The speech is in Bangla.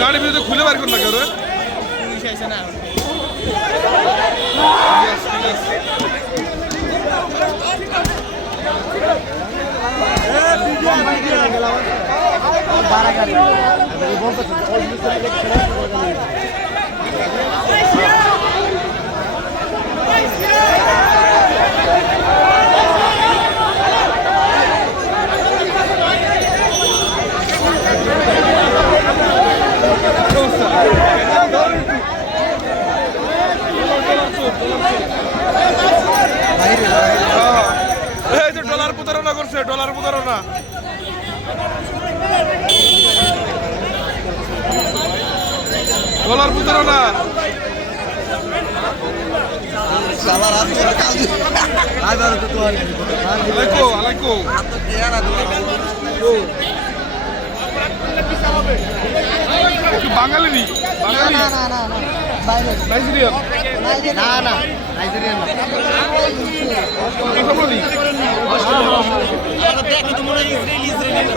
গাড়ি ভিতরে খুলে বার করুন না কেউ পুলিশ আসে না বারা গাড়ি বলতে করছে ডলার প্রতারণা ডলার প্রতারণা আলাইকো আলাইকো বাঙালি নি নাইজেরিয়ান। না না নাইজেরিয়ান না। কথা বলি রিলিজ রিলিজ।